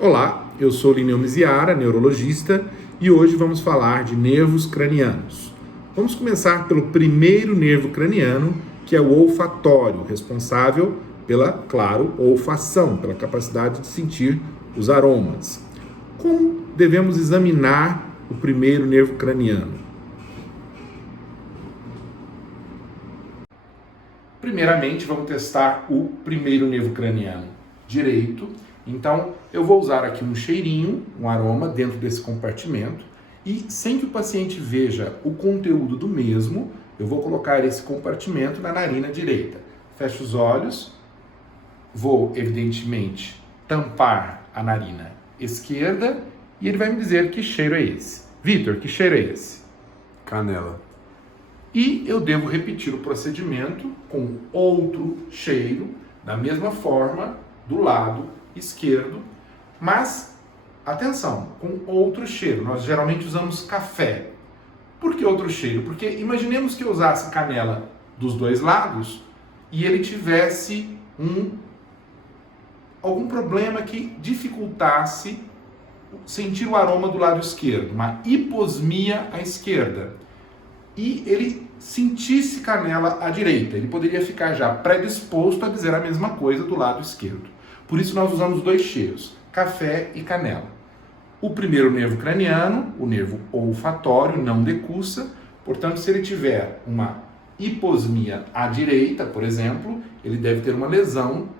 Olá, eu sou Lineu Miziara, neurologista, e hoje vamos falar de nervos cranianos. Vamos começar pelo primeiro nervo craniano, que é o olfatório, responsável pela, claro, olfação, pela capacidade de sentir os aromas. Como devemos examinar o primeiro nervo craniano? Primeiramente, vamos testar o primeiro nervo craniano direito. Então, eu vou usar aqui um cheirinho, um aroma dentro desse compartimento e, sem que o paciente veja o conteúdo do mesmo, eu vou colocar esse compartimento na narina direita. Fecho os olhos, vou, evidentemente, tampar a narina esquerda e ele vai me dizer que cheiro é esse. Vitor, que cheiro é esse? Canela. E eu devo repetir o procedimento com outro cheiro, da mesma forma, do lado esquerdo, mas, atenção, com outro cheiro. Nós geralmente usamos café. Por que outro cheiro? Porque imaginemos que eu usasse canela dos dois lados e ele tivesse algum problema que dificultasse sentir o aroma do lado esquerdo, uma hiposmia à esquerda. E ele sentisse canela à direita. Ele poderia ficar já predisposto a dizer a mesma coisa do lado esquerdo. Por isso nós usamos dois cheiros, café e canela. O primeiro nervo craniano, o nervo olfatório, não decussa. Portanto, se ele tiver uma hiposmia à direita, por exemplo, ele deve ter uma lesão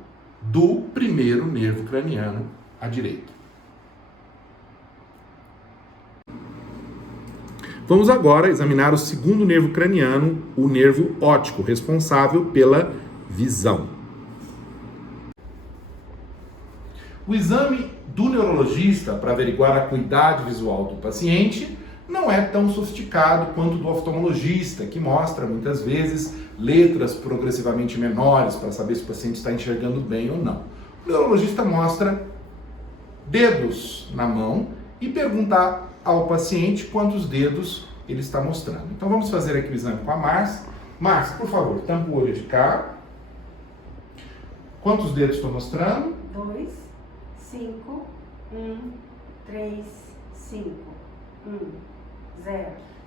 do primeiro nervo craniano à direita. Vamos agora examinar o segundo nervo craniano, o nervo óptico, responsável pela visão. O exame do neurologista para averiguar a acuidade visual do paciente não é tão sofisticado quanto do oftalmologista, que mostra muitas vezes letras progressivamente menores para saber se o paciente está enxergando bem ou não. O neurologista mostra dedos na mão e pergunta ao paciente quantos dedos ele está mostrando. Então vamos fazer aqui o exame com a Márcia. Márcia, por favor, tampa o olho de cá. Quantos dedos estou mostrando? 2, 5, 1, 3, 5, 1, 0.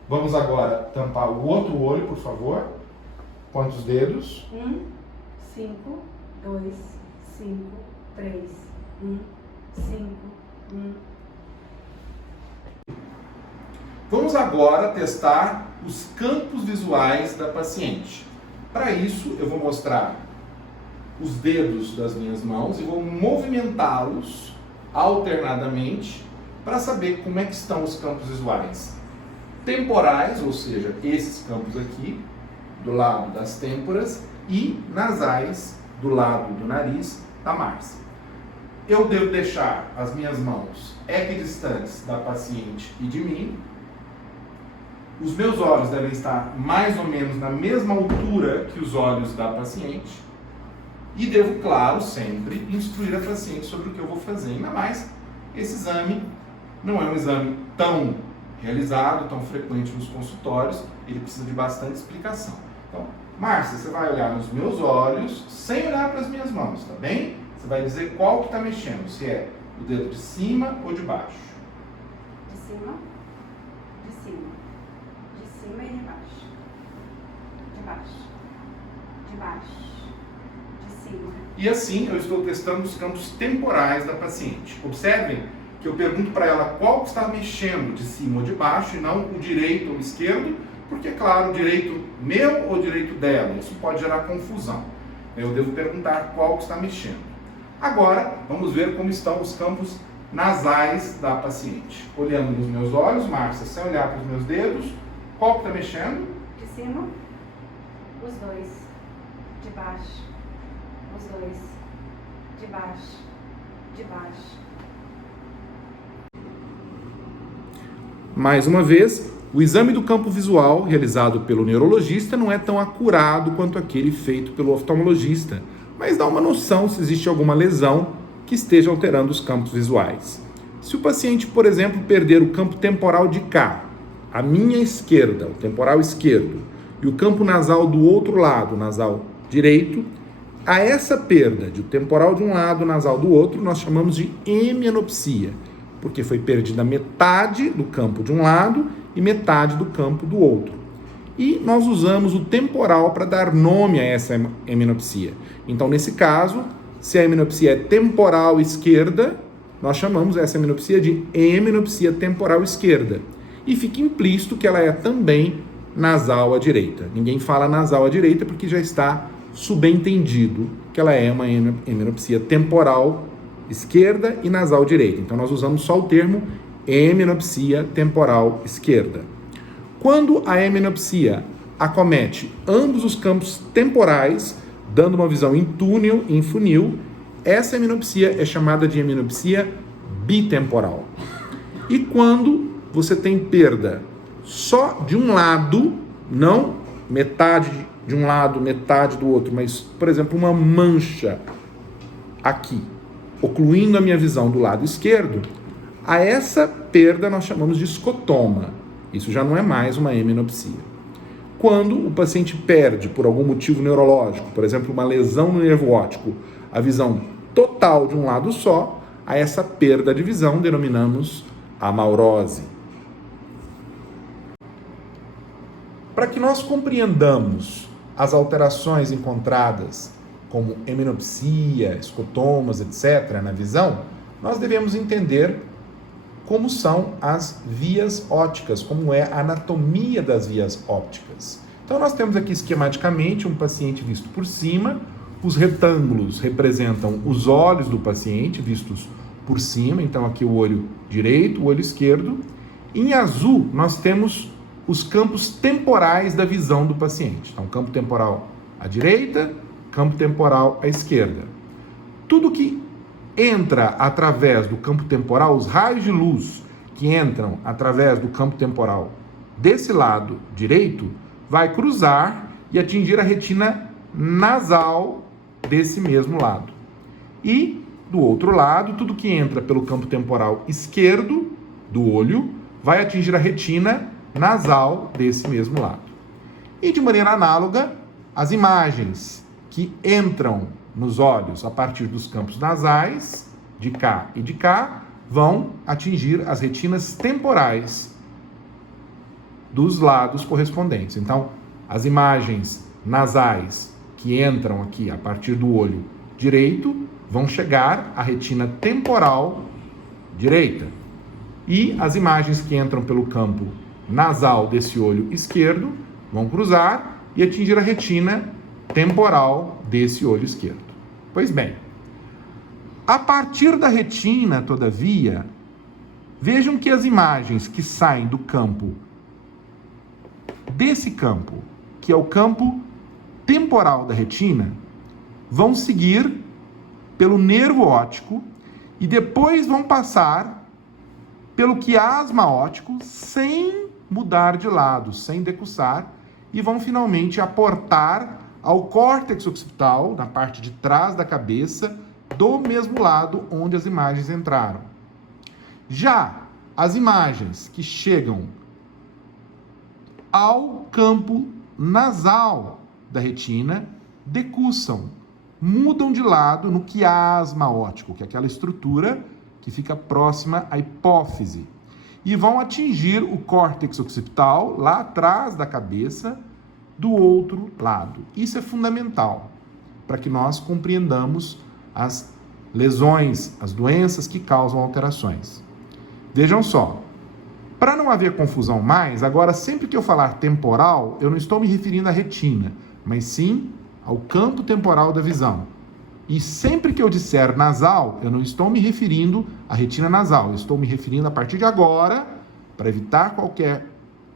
Vamos agora tampar o outro olho, por favor. Quantos dedos? 1, 5, 2, 5, 3, 1, 5, 1. Vamos agora testar os campos visuais da paciente. Para isso, eu vou mostrar os dedos das minhas mãos e vou movimentá-los alternadamente para saber como é que estão os campos visuais temporais, ou seja, esses campos aqui, do lado das têmporas, e nasais, do lado do nariz da Márcia. Eu devo deixar as minhas mãos equidistantes da paciente e de mim. Os meus olhos devem estar mais ou menos na mesma altura que os olhos da paciente. E devo, claro, sempre instruir a paciente sobre o que eu vou fazer. Ainda mais, esse exame não é um exame tão realizado, tão frequente nos consultórios. Ele precisa de bastante explicação. Então, Márcia, você vai olhar nos meus olhos sem olhar para as minhas mãos, tá bem? Você vai dizer qual que está mexendo, se é o dedo de cima ou de baixo. De cima, de cima, de cima e de baixo. De baixo, de baixo, de cima. E assim eu estou testando os campos temporais da paciente. Observem que eu pergunto para ela qual que está mexendo, de cima ou de baixo, e não o direito ou o esquerdo, porque, claro, o direito meu ou o direito dela, isso pode gerar confusão. Eu devo perguntar qual que está mexendo. Agora, vamos ver como estão os campos nasais da paciente. Olhando nos meus olhos, Márcia, sem olhar para os meus dedos, qual que está mexendo? De cima, os dois. De baixo, os dois. De baixo, de baixo. Mais uma vez, o exame do campo visual realizado pelo neurologista não é tão acurado quanto aquele feito pelo oftalmologista, mas dá uma noção se existe alguma lesão que esteja alterando os campos visuais. Se o paciente, por exemplo, perder o campo temporal de cá, a minha esquerda, o temporal esquerdo, e o campo nasal do outro lado, o nasal direito, A essa perda de temporal de um lado, nasal do outro, nós chamamos de hemianopsia, porque foi perdida metade do campo de um lado e metade do campo do outro. E nós usamos o temporal para dar nome a essa hemianopsia. Então, nesse caso, se a hemianopsia é temporal esquerda, nós chamamos essa hemianopsia de hemianopsia temporal esquerda. E fica implícito que ela é também nasal à direita. Ninguém fala nasal à direita porque já está subentendido que ela é uma hemianopsia temporal esquerda e nasal direita. Então, nós usamos só o termo hemianopsia temporal esquerda. Quando a hemianopsia acomete ambos os campos temporais, dando uma visão em túnel e em funil, essa hemianopsia é chamada de hemianopsia bitemporal. E quando você tem perda só de um lado, não metade de um lado, metade do outro, mas, por exemplo, uma mancha aqui, ocluindo a minha visão do lado esquerdo, a essa perda nós chamamos de escotoma. Isso já não é mais uma hemianopsia. Quando o paciente perde, por algum motivo neurológico, por exemplo, uma lesão no nervo óptico, a visão total de um lado só, a essa perda de visão denominamos amaurose. Para que nós compreendamos as alterações encontradas, como hemianopsia, escotomas, etc., na visão, nós devemos entender como são as vias ópticas, como é a anatomia das vias ópticas. Então, nós temos aqui esquematicamente um paciente visto por cima, os retângulos representam os olhos do paciente vistos por cima, então aqui o olho direito, o olho esquerdo. Em azul, nós temos os campos temporais da visão do paciente. Então, campo temporal à direita, campo temporal à esquerda. Tudo que entra através do campo temporal, os raios de luz que entram através do campo temporal desse lado direito, vai cruzar e atingir a retina nasal desse mesmo lado. E, do outro lado, tudo que entra pelo campo temporal esquerdo do olho vai atingir a retina nasal desse mesmo lado. E, de maneira análoga, as imagens que entram nos olhos a partir dos campos nasais, de cá e de cá, vão atingir as retinas temporais dos lados correspondentes. Então, as imagens nasais que entram aqui a partir do olho direito vão chegar à retina temporal direita. E as imagens que entram pelo campo nasal desse olho esquerdo vão cruzar e atingir a retina temporal desse olho esquerdo. Pois bem, a partir da retina, todavia, vejam que as imagens que saem do campo, desse campo, que é o campo temporal da retina, vão seguir pelo nervo óptico e depois vão passar pelo quiasma óptico sem mudar de lado, sem decussar, e vão finalmente aportar ao córtex occipital, na parte de trás da cabeça, do mesmo lado onde as imagens entraram. Já as imagens que chegam ao campo nasal da retina decussam, mudam de lado no quiasma óptico, que é aquela estrutura que fica próxima à hipófise, e vão atingir o córtex occipital lá atrás da cabeça, do outro lado. Isso é fundamental para que nós compreendamos as lesões, as doenças que causam alterações. Vejam só, para não haver confusão mais, agora sempre que eu falar temporal, eu não estou me referindo à retina, mas sim ao campo temporal da visão. E sempre que eu disser nasal, eu não estou me referindo à retina nasal, eu estou me referindo a partir de agora, para evitar qualquer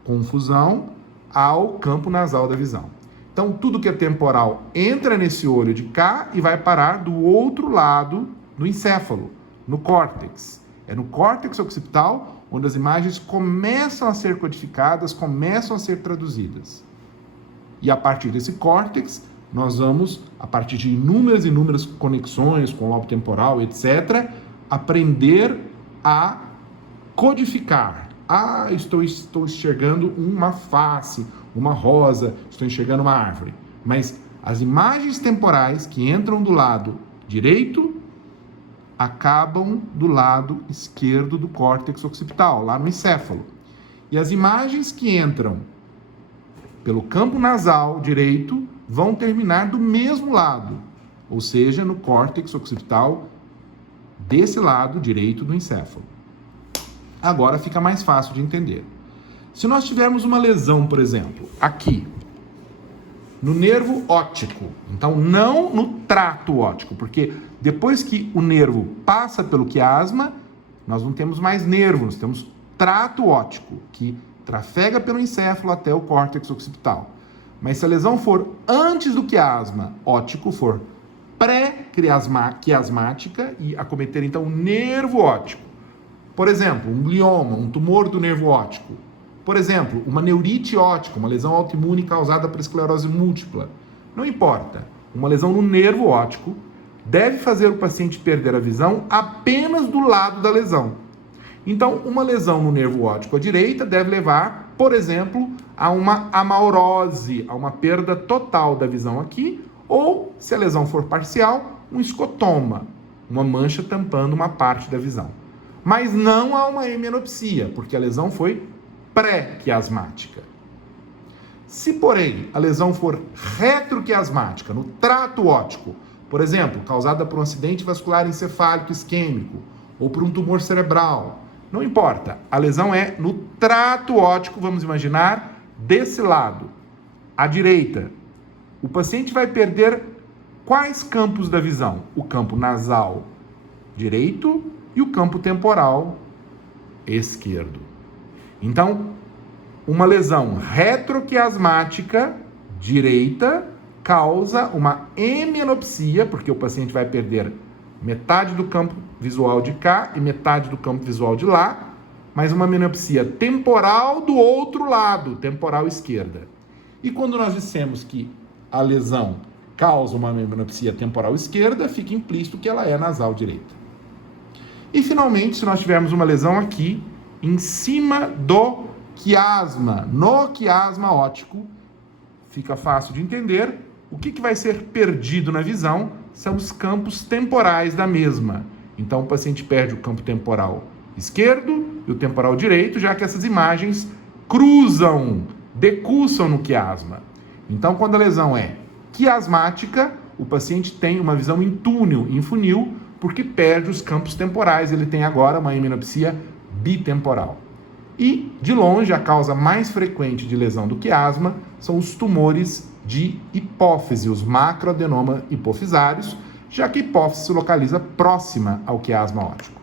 confusão, ao campo nasal da visão. Então, tudo que é temporal entra nesse olho de cá e vai parar do outro lado do encéfalo, no córtex. É no córtex occipital onde as imagens começam a ser codificadas, começam a ser traduzidas. E a partir desse córtex, nós vamos, a partir de inúmeras conexões com o lobo temporal, etc., aprender a codificar. Ah, estou enxergando uma face, uma rosa, estou enxergando uma árvore. Mas As imagens temporais que entram do lado direito acabam do lado esquerdo do córtex occipital, lá no encéfalo. E as imagens que entram pelo campo nasal direito vão terminar do mesmo lado, ou seja, no córtex occipital desse lado direito do encéfalo. Agora fica mais fácil de entender. Se nós tivermos uma lesão, por exemplo, aqui, no nervo óptico, então não no trato óptico, porque depois que o nervo passa pelo quiasma, nós não temos mais nervo, nós temos trato óptico, que trafega pelo encéfalo até o córtex occipital. Mas se a lesão for antes do quiasma óptico, for pré-quiasmática e acometer então o nervo óptico, por exemplo, um glioma, um tumor do nervo óptico, por exemplo, uma neurite óptica, uma lesão autoimune causada por esclerose múltipla, não importa, uma lesão no nervo óptico deve fazer o paciente perder a visão apenas do lado da lesão. Então, uma lesão no nervo óptico à direita deve levar, por exemplo, a uma amaurose, a uma perda total da visão aqui, ou, se a lesão for parcial, um escotoma, uma mancha tampando uma parte da visão. Mas não há uma hemianopsia, porque a lesão foi pré-quiasmática. Se, porém, a lesão for retroquiasmática, no trato óptico, por exemplo, causada por um acidente vascular encefálico isquêmico ou por um tumor cerebral, não importa, a lesão é no trato óptico, vamos imaginar, desse lado, à direita. O paciente vai perder quais campos da visão? O campo nasal direito e o campo temporal esquerdo. Então, uma lesão retroquiasmática direita causa uma hemianopsia, porque o paciente vai perder metade do campo visual de cá e metade do campo visual de lá, mas uma hemianopsia temporal do outro lado, temporal esquerda. E quando nós dissemos que a lesão causa uma hemianopsia temporal esquerda, fica implícito que ela é nasal direita. E finalmente, se nós tivermos uma lesão aqui, em cima do quiasma, no quiasma óptico, fica fácil de entender. O que vai ser perdido na visão são os campos temporais da mesma. Então, o paciente perde o campo temporal esquerdo e o temporal direito, já que essas imagens cruzam, decussam no quiasma. Então, quando a lesão é quiasmática, o paciente tem uma visão em túnel, em funil, porque perde os campos temporais. Ele tem agora uma hemianopsia bitemporal. E, de longe, a causa mais frequente de lesão do quiasma são os tumores de hipófise, os macroadenoma hipofisários, já que a hipófise se localiza próxima ao quiasma óptico.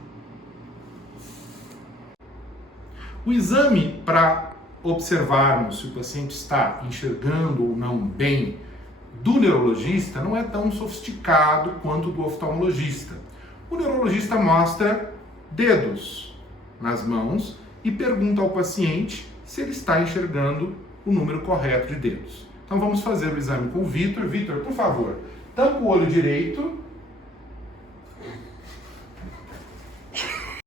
O exame para observarmos se o paciente está enxergando ou não bem do neurologista não é tão sofisticado quanto do oftalmologista. O neurologista mostra dedos nas mãos e pergunta ao paciente se ele está enxergando o número correto de dedos. Então vamos fazer o exame com o Vitor. Vitor, por favor, tampa o olho direito